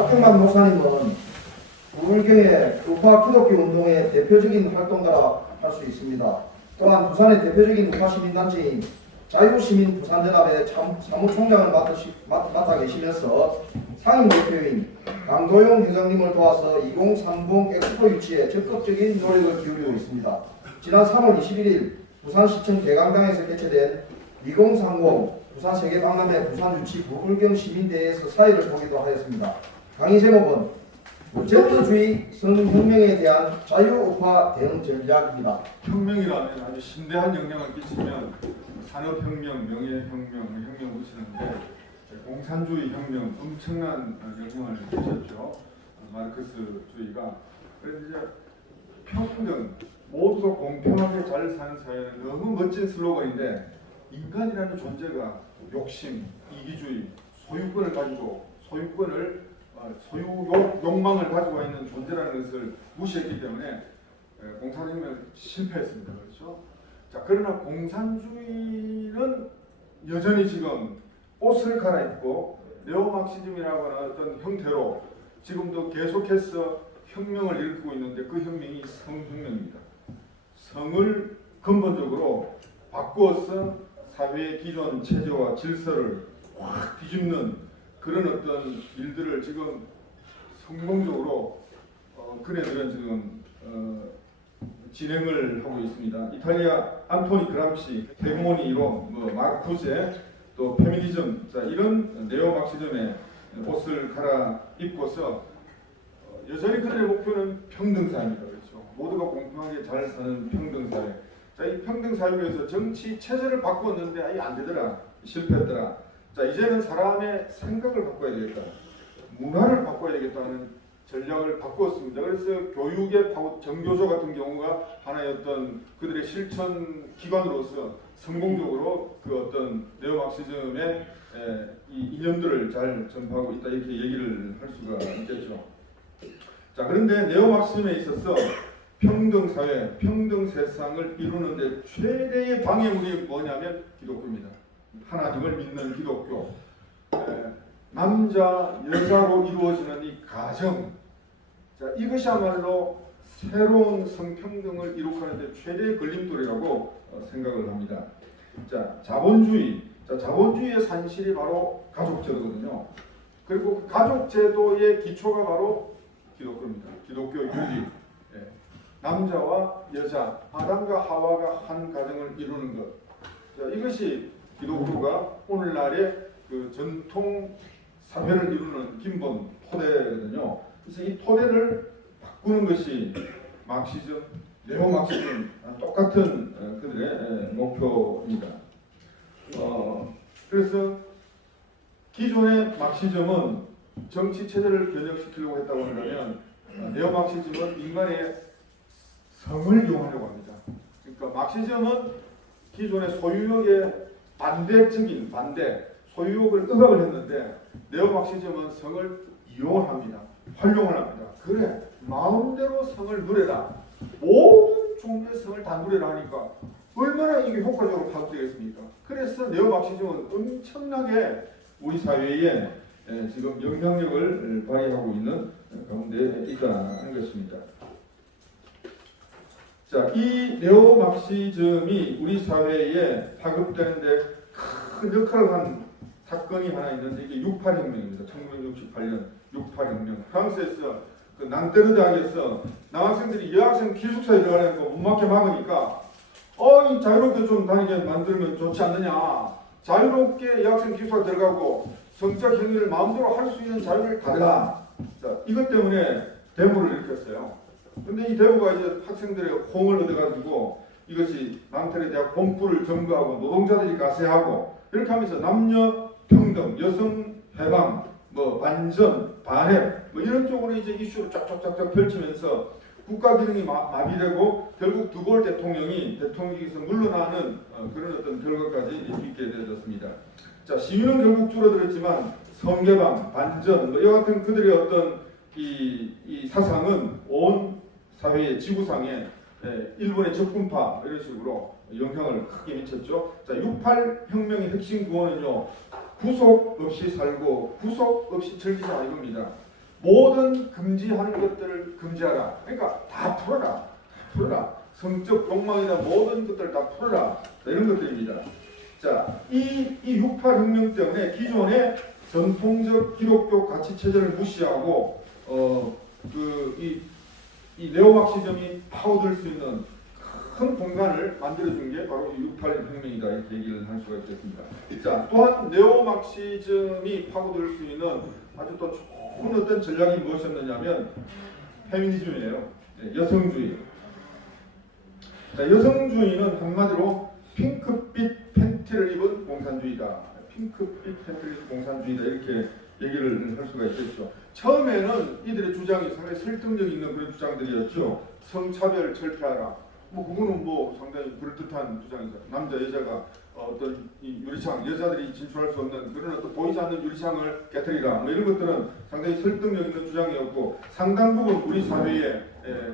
박형만 목사님은 부울경의 우파 기독교 운동의 대표적인 활동가라 할 수 있습니다. 또한 부산의 대표적인 우파 시민단체인 자유시민 부산연합의 사무총장을 맡아 계시면서 상임대표인 강도용 회장님을 도와서 2030 엑스포 유치에 적극적인 노력을 기울이고 있습니다. 지난 3월 21일 부산시청 대강당에서 개최된 2030 부산세계박람회 부산 유치 부울경 시민대회에서 사회를 보기도 하였습니다. 강의 제목은 Z주의 성혁명에 대한 자유우파 대응 전략입니다. 혁명이라면 아주 심대한 영향을 끼치면 산업혁명, 명예혁명, 혁명 붙이는데 공산주의 혁명 엄청난 영향을 끼쳤죠. 마르크스주의가. 그래서 이제 평등, 모두가 공평하게 잘 사는 사회는 너무 멋진 슬로건인데 인간이라는 존재가 욕심, 이기주의, 소유권을 가지고 소유 욕망을 가지고 있는 존재라는 것을 무시했기 때문에 공산혁명을 실패했습니다. 그렇죠? 자, 그러나 공산주의는 여전히 지금 옷을 갈아입고 네오마르크시즘이라고 하는 어떤 형태로 지금도 계속해서 혁명을 일으키고 있는데 그 혁명이 성혁명입니다. 성을 근본적으로 바꾸어서 사회의 기존 체제와 질서를 확 뒤집는 그런 어떤 일들을 지금 성공적으로 그네들은 지금 진행을 하고 있습니다. 이탈리아 안토니 그람시, 헤게모니 이론, 마르쿠세, 또 페미니즘, 자, 이런 네오마르크시즘의 옷을 갈아입고서 여전히 그들의 목표는 평등사회입니다. 그렇죠? 모두가 공평하게 잘 사는 평등사회. 자, 이 평등사회를 위해서 정치 체제를 바꿨는데 아예 안 되더라, 실패했더라. 자, 이제는 사람의 생각을 바꿔야 되겠다, 문화를 바꿔야 되겠다는 전략을 바꾸었습니다. 그래서 교육의 정교조 같은 경우가 하나의 어떤 그들의 실천 기관으로서 성공적으로 그 어떤 네오마르크시즘의 이 이념들을 잘 전파하고 있다, 이렇게 얘기를 할 수가 있겠죠. 자, 그런데 네오마르크시즘에 있어서 평등사회, 평등세상을 이루는데 최대의 방해물이 뭐냐면 기독교입니다. 하나님을 믿는 기독교, 남자, 여자로 이루어지는 이 가정, 자, 이것이야말로 새로운 성평등을 이룩하는데 최대의 걸림돌이라고 생각을 합니다. 자, 자본주의, 자본주의의 산실이 바로 가족제도거든요. 그리고 그 가족제도의 기초가 바로 기독교입니다. 기독교 윤리, 남자와 여자, 아담과 하와가 한 가정을 이루는 것, 자, 이것이 기독교가 오늘날의 그 전통 사회를 이루는 기본 토대거든요. 그래서 이 토대를 바꾸는 것이 마르크시즘, 네오마르크시즘 똑같은 그들의 목표입니다. 그래서 기존의 마르크시즘은 정치 체제를 변혁시키려고 했다고 한다면 네오마르크시즘은 인간의 성을 이용하려고 합니다. 그러니까 마르크시즘은 기존의 소유욕의 반대적인 소유욕을 억압을 했는데 네오마르크시즘은 성을 이용을 합니다. 활용을 합니다. 그래, 마음대로 성을 누려라, 모든 종류의 성을 다 누려라 하니까 얼마나 이게 효과적으로 파급되겠습니까? 그래서 네오마르크시즘은 엄청나게 우리 사회에 지금 영향력을 발휘하고 있는 가운데 있다는 것입니다. 자, 이 네오마르크시즘이 우리 사회에 파급되는데 큰 역할을 한 사건이 하나 있는데 이게 68혁명입니다. 1968년 68혁명. 프랑스에서 그 난테르 대학에서 남학생들이 여학생 기숙사에 들어가려니까 못 막게 막으니까 자유롭게 좀 다니게 만들면 좋지 않느냐. 자유롭게 여학생 기숙사에 들어가고 성적 행위를 마음대로 할 수 있는 자유를 가져라. 자, 이것 때문에 데모를 일으켰어요. 근데 이 데모가 이제 학생들의 호응을 얻어가지고 이것이 난테르 대학 본부를 점거하고 노동자들이 가세하고 이렇게 하면서 남녀 평등, 여성 해방, 반전, 반핵 이런 쪽으로 이제 이슈를 쫙쫙쫙쫙 펼치면서 국가 기능이 마비되고 결국 드골 대통령이 대통령에서 물러나는 그런 어떤 결과까지 있게 되어졌습니다. 자, 시위는 결국 줄어들었지만 성개방, 반전 이와 같은 그들의 어떤 이 사상은 온 사회의 지구상에 일본의 적군파 이런 식으로 영향을 크게 미쳤죠. 자, 68혁명의 핵심 구호는요, 구속 없이 살고 구속 없이 즐기자 이겁니다. 모든 금지하는 것들을 금지하라. 그러니까 다 풀어라. 풀어라. 성적 욕망이나 모든 것들을 다 풀어라. 자, 이런 것들입니다. 자, 이 68혁명 때문에 기존의 전통적 기독교 가치 체제를 무시하고 이 네오막시즘이 파고들 수 있는 큰 공간을 만들어준 게 바로 68혁명이다 이렇게 얘기를 할 수가 있겠습니다. 자, 또한 네오막시즘이 파고들 수 있는 아주 또 좋은 어떤 전략이 무엇이었느냐면 페미니즘이에요. 네, 여성주의. 자, 여성주의는 한마디로 핑크빛 팬티를 입은 공산주의다. 핑크빛 팬티를 입은 공산주의다 이렇게 얘기를 할 수가 있겠죠. 처음에는 이들의 주장이 상당히 설득력 있는 그런 주장들이었죠. 성차별 철폐하라. 그거는 상당히 그럴듯한 주장이죠. 남자 여자가 어떤 이 유리창, 여자들이 진출할 수 없는 그런 어떤 보이지 않는 유리창을 깨뜨리라. 이런 것들은 상당히 설득력 있는 주장이었고 상당 부분 우리 사회에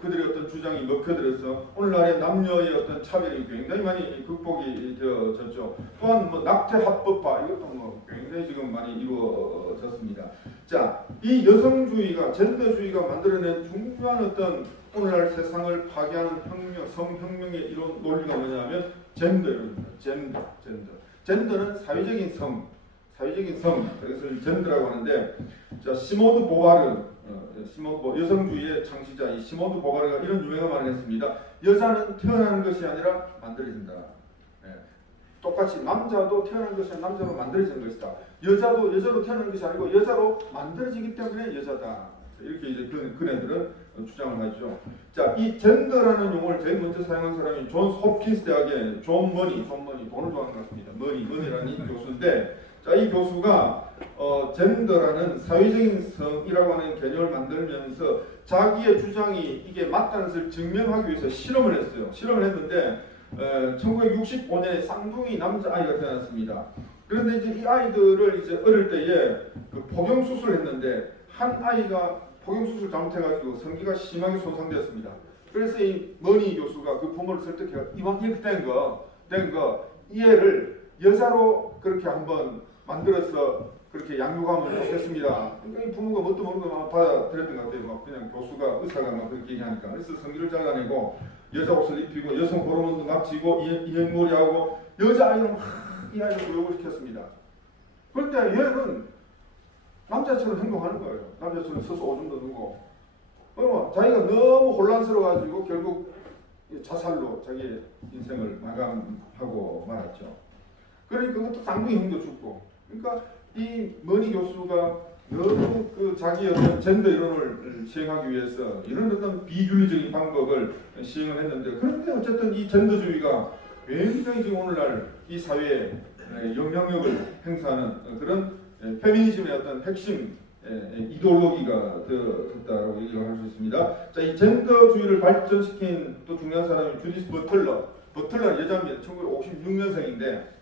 그들의 어떤 주장이 먹혀들어서 오늘날의 남녀의 어떤 차별이 굉장히 많이 극복이 되어졌죠. 또한 낙태 합법화 이것도 굉장히 지금 많이 이루어졌습니다. 자, 이 여성주의가 젠더주의가 만들어낸 중요한 어떤 오늘날 세상을 파괴하는 혁명, 성혁명의 이런 논리가 뭐냐면 젠더입니다. 젠더는 사회적인 성, 그것을 젠더라고 하는데, 자, 시모드 보바르, 여성주의의 창시자 이 시모드 보바르가 이런 유명한 말을 했습니다. 여자는 태어나는 것이 아니라 만들어진다. 똑같이 남자도 태어나는 것이 아니라 남자로 만들어지는 것이다. 여자도 여자로 태어나는 것이 아니고 여자로 만들어지기 때문에 여자다. 이렇게 이제 그네들은 주장을 하죠. 자, 이 젠더라는 용어를 제일 먼저 사용한 사람이 존 홉킨스 대학의 존 머니, 돈을 좋아하는 것 같습니다. 머니라는 이 교수인데, 자, 이 교수가 젠더라는 사회적인 성이라고 하는 개념을 만들면서 자기의 주장이 이게 맞다는 것을 증명하기 위해서 실험을 했어요. 실험을 했는데 1965년에 쌍둥이 남자아이가 태어났습니다. 그런데 이제 이 아이들을 이제 어릴 때에 복용 수술을 했는데 한 아이가 복용 수술 잘못해가지고 성기가 심하게 손상되었습니다. 그래서 이 머니 교수가 그 부모를 설득해서 이왕 이렇게 된 거 이 애를 여자로 그렇게 한번 만들어서 그렇게 양육하면 좋겠습니다. 그러니까 이 부모가 뭣도 모르고 막 받아들였던 것 같아요. 그냥 교수가 의사가 막 그렇게 얘기하니까. 그래서 성기를 잘라내고 여자 옷을 입히고 여성 호르몬도 납치고 이행놀이하고 여자아이는 이 아이를 교육을 시켰습니다. 그런데 얘는 남자처럼 행동하는 거예요. 남자처럼 서서 오줌도 누고. 그러면 자기가 너무 혼란스러워가지고 결국 자살로 자기 인생을 마감하고 말았죠. 그러니까 그것도 쌍둥이 형도 죽고. 그러니까 이 머니 교수가 너무 자기 어떤 젠더 이론을 시행하기 위해서 이런 어떤 비윤리적인 방법을 시행을 했는데, 그런데 어쨌든 이 젠더주의가 굉장히 지금 오늘날 이 사회에 영향력을 행사하는 그런 페미니즘의 어떤 핵심 이데올로기가 되었다고 얘기를 할 수 있습니다. 자, 이 젠더주의를 발전시킨 또 중요한 사람이 주디스 버틀러 여자입니다. 1956년생인데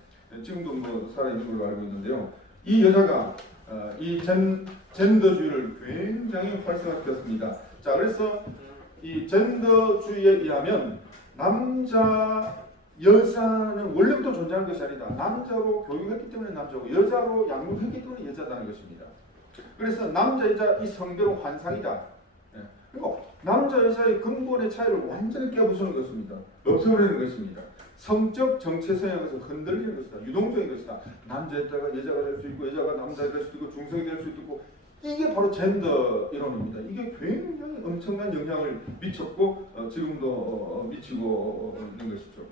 지금도 살아있는 걸로 알고 있는데요. 이 여자가 이 젠더주의를 굉장히 활성화시켰습니다. 자, 그래서 이 젠더주의에 의하면 여자는 원래부터 존재하는 것이 아니다. 남자로 교육했기 때문에 남자고 여자로 양육했기 때문에 여자다는 것입니다. 그래서 남자 여자 이 성별은 환상이다. 그리고 남자 여자의 근본의 차이를 완전히 깨부수는 것입니다. 없애버리는 것입니다. 성적 정체성에 의해서 흔들리는 것이다. 유동적인 것이다. 남자였다가 여자가 될 수 있고 여자가 남자가 될 수도 있고 중성이 될 수도 있고, 이게 바로 젠더 이론입니다. 이게 굉장히 엄청난 영향을 미쳤고 지금도 미치고 있는 것이죠.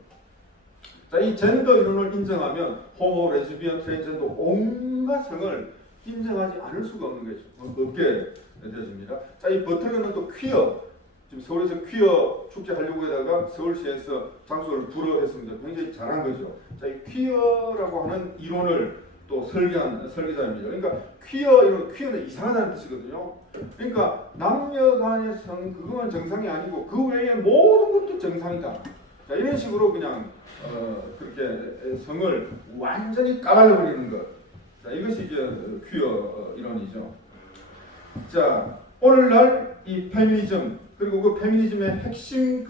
자, 이 젠더 이론을 인정하면 호모, 레즈비언, 트랜스젠더 온갖 성을 인정하지 않을 수가 없는 것이죠. 없게 되어집니다. 자, 이 버틀러는 또 퀴어, 지금 서울에서 퀴어 축제 하려고 하다가 서울시에서 장소를 불허했습니다. 굉장히 잘한 거죠. 자, 이 퀴어라고 하는 이론을 또 설계한 설계자입니다. 그러니까 퀴어는 이상하다는 뜻이거든요. 그러니까 남녀 간의 성 그것만 정상이 아니고 그 외에 모든 것도 정상이다. 자, 이런 식으로 그냥 그렇게 성을 완전히 까발려버리는 것. 자, 이것이 이제 퀴어 이론이죠. 자, 오늘날 이 페미니즘 그리고 그 페미니즘의 핵심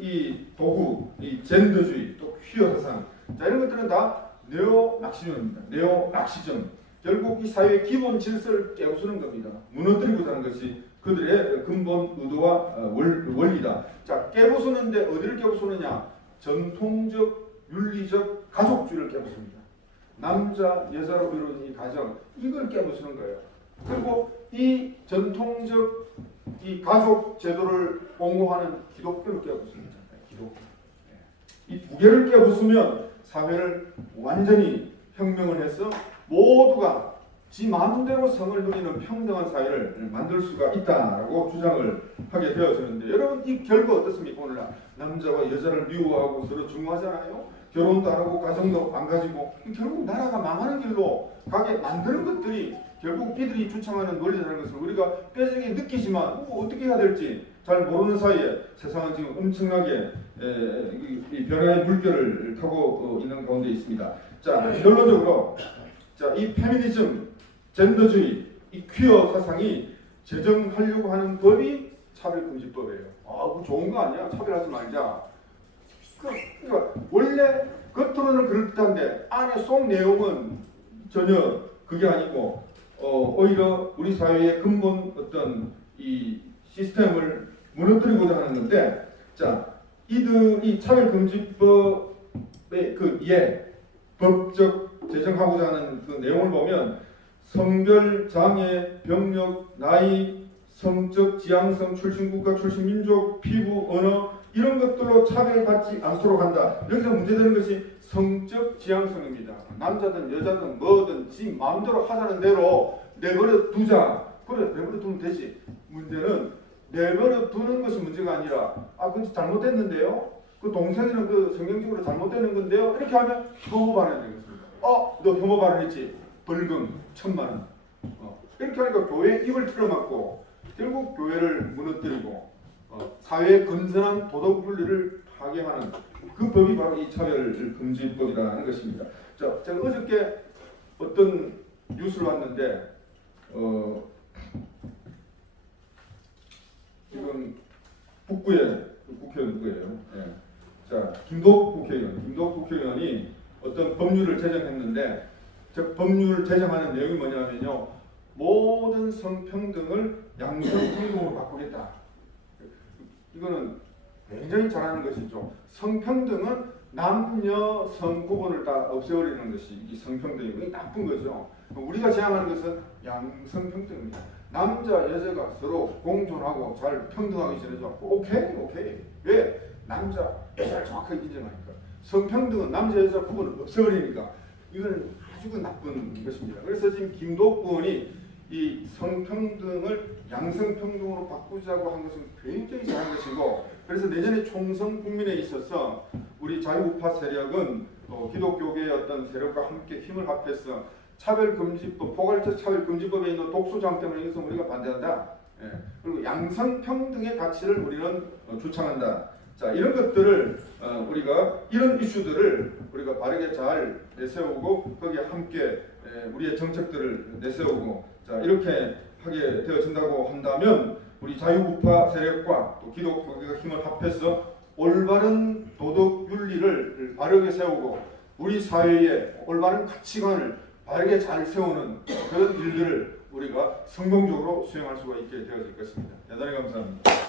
이 도구, 이 젠더주의 또 퀴어 사상. 자, 이런 것들은 다 네오막시즘입니다. 네오막시즘. 결국 이 사회의 기본 질서를 깨부수는 겁니다. 무너뜨리고자 하는 것이 그들의 근본 의도와 원리다. 자, 깨부수는데 어디를 깨부수느냐? 전통적 윤리적 가족주의를 깨부숩니다. 남자 여자로 이루어진 이 가정, 이걸 깨부수는 거예요. 그리고 이 전통적 이 가족 제도를 옹호하는 기독교를 깨부숩니다. 기독교. 이 두 개를 깨부수면 사회를 완전히 혁명을 해서 모두가 지 마음대로 성을 누리는 평등한 사회를 만들 수가 있다라고 주장을 하게 되어지는데, 여러분 이 결과 어떻습니까? 오늘날 남자와 여자를 미워하고 서로 중화하잖아요. 결혼도 안 하고 가정도 안 가지고 결국 나라가 망하는 길로 가게 만드는 것들이 결국 이들이 주창하는 논리라는 것을 우리가 뼈저리게 느끼지만 어떻게 해야 될지 잘 모르는 사이에 세상은 지금 엄청나게 이 변화의 물결을 타고 있는 가운데 있습니다. 자, 결론적으로 이 페미니즘, 젠더주의, 이 퀴어 사상이 제정하려고 하는 법이 차별금지법이에요. 그거 좋은 거 아니야? 차별하지 말자. 그러니까 원래 겉으로는 그럴듯한데 안에 속 내용은 전혀 그게 아니고 오히려 우리 사회의 근본 어떤 이 시스템을 무너뜨리고자 하는 건데, 자, 이들이 차별금지법의 법적 제정하고자 하는 그 내용을 보면 성별, 장애, 병력, 나이, 성적 지향성, 출신국가, 출신민족, 피부, 언어 이런 것들로 차별받지 않도록 한다. 여기서 문제되는 것이 성적 지향성입니다. 남자든 여자든 뭐든 지 마음대로 하자는 대로 내버려 두자. 그래, 내버려 두면 되지. 문제는 내버려 두는 것이 문제가 아니라 그건 잘못됐는데요. 그 동생이는 그 성경적으로 잘못되는 건데요. 이렇게 하면 혐오 발언이 되겠습니다. 너 혐오 발언했지? 벌금 1,000만 원. 이렇게 하니까 교회에 입을 틀어막고 결국 교회를 무너뜨리고 사회의 건전한 도덕 윤리를 파괴하는 그 법이 바로 이 차별금지법이라는 것입니다. 자, 제가 어저께 어떤 뉴스를 봤는데 지금 북구의 국회의원 누구예요? 네. 자, 김도욱 국회의원이 어떤 법률을 제정했는데, 저 법률을 제정하는 내용이 뭐냐면요, 모든 성평등을 양성평등으로 바꾸겠다. 이거는 굉장히 잘하는 것이죠. 성평등은 남녀 성구분을 다 없애버리는 것이 이 성평등이고, 이게 나쁜 거죠. 우리가 제안하는 것은 양성평등입니다. 남자 여자가 서로 공존하고 잘 평등하게 지내죠. 오케이. 왜? 남자 여자를 정확하게 인정하니까. 성평등은 남자 여자 구분을 없애버리니까 이거는 아주 나쁜 것입니다. 그래서 지금 김도욱 의원이 이 성평등을 양성평등으로 바꾸자고 한 것은 굉장히 잘한 것이고, 그래서 내년에 총선 국민에 있어서 우리 자유우파 세력은 기독교계의 어떤 세력과 함께 힘을 합해서 차별금지법, 포괄적 차별금지법에 있는 독소장 때문에 이것은 우리가 반대한다. 그리고 양성평등의 가치를 우리는 주창한다. 자, 이런 것들을 우리가 이런 이슈들을 우리가 바르게 잘 내세우고 거기에 함께 우리의 정책들을 내세우고, 자, 이렇게 하게 되어진다고 한다면 우리 자유우파 세력과 또 기독교계가 힘을 합해서 올바른 도덕 윤리를 바르게 세우고 우리 사회의 올바른 가치관을 바르게 잘 세우는 그런 일들을 우리가 성공적으로 수행할 수가 있게 되어질 것입니다. 대단히 감사합니다.